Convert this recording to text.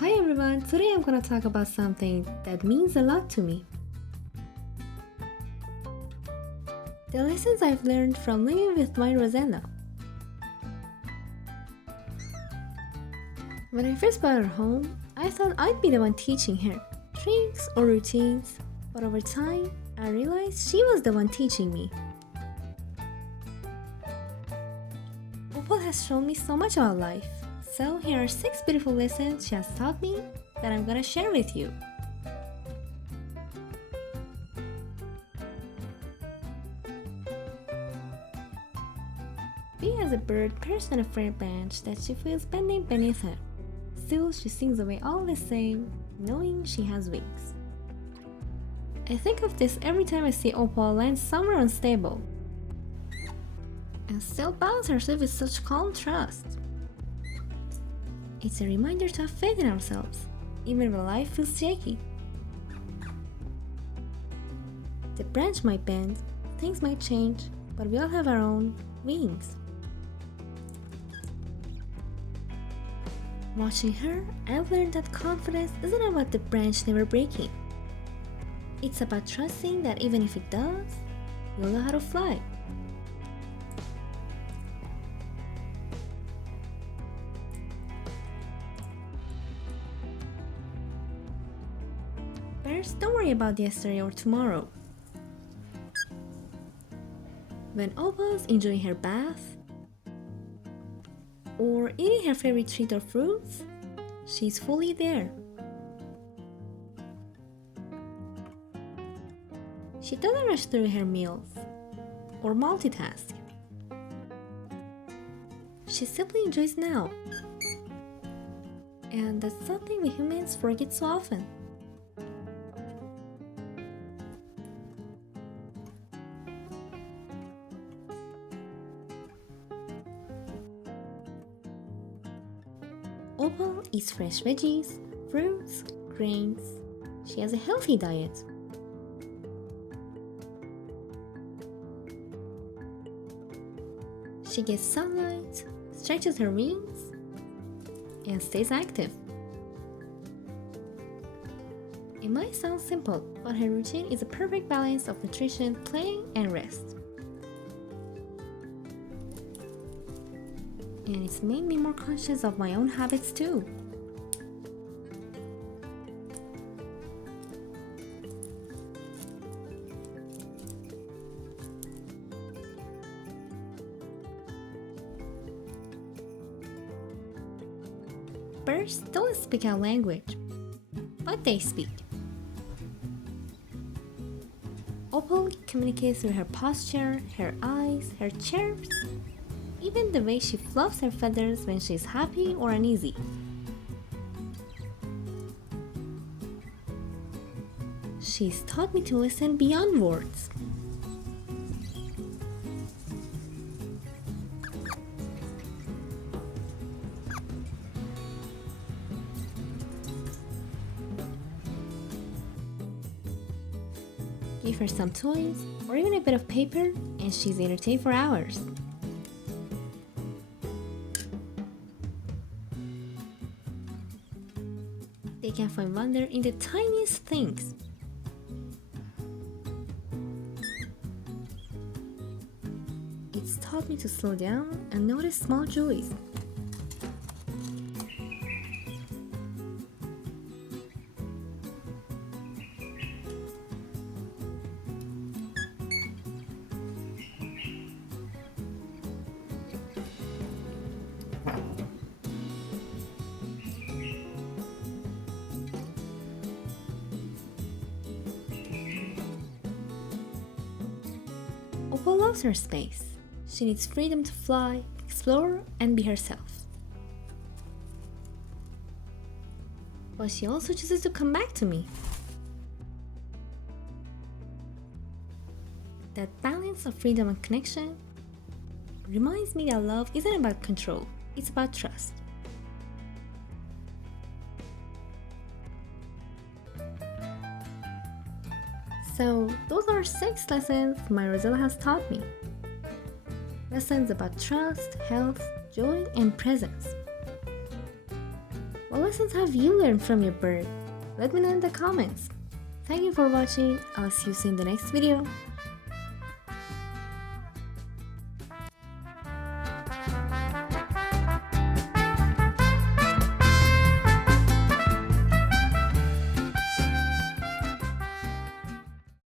Hi everyone, today I'm gonna talk about something that means a lot to me. The lessons I've learned from living with my Rosella. When I first brought her home, I thought I'd be the one teaching her tricks or routines, but over time, I realized she was the one teaching me. Opal has shown me so much about life. So here are 6 beautiful lessons she has taught me that I'm gonna share with you. Be as a bird perched on a frail branch that she feels bending beneath her. Still, she sings away all the same, knowing she has wings. I think of this every time I see Opal land somewhere unstable and still balance herself with such calm trust. It's a reminder to have faith in ourselves, even when life feels shaky. The branch might bend, things might change, but we all have our own wings. Watching her, I've learned that confidence isn't about the branch never breaking. It's about trusting that even if it does, you'll know how to fly. First, don't worry about yesterday or tomorrow. When Opal's enjoying her bath or eating her favorite treat or fruits, she's fully there. She doesn't rush through her meals or multitask. She simply enjoys now. And that's something we humans forget so often. Opal eats fresh veggies, fruits, grains. She has a healthy diet. She gets sunlight, stretches her wings, and stays active. It might sound simple, but her routine is a perfect balance of nutrition, play, and rest. And it's made me more conscious of my own habits too. Birds don't speak our language, but they speak. Opal communicates through her posture, her eyes, her chirps, even the way she fluffs her feathers when she's happy or uneasy. She's taught me to listen beyond words. Give her some toys or even a bit of paper and she's entertained for hours. They can find wonder in the tiniest things. It's taught me to slow down and notice small joys. Opal loves her space. She needs freedom to fly, explore, and be herself. But she also chooses to come back to me. That balance of freedom and connection reminds me that love isn't about control, it's about trust. So, those are 6 lessons my Rosella has taught me. Lessons about trust, health, joy, and presence. What lessons have you learned from your bird? Let me know in the comments. Thank you for watching. I'll see you soon in the next video.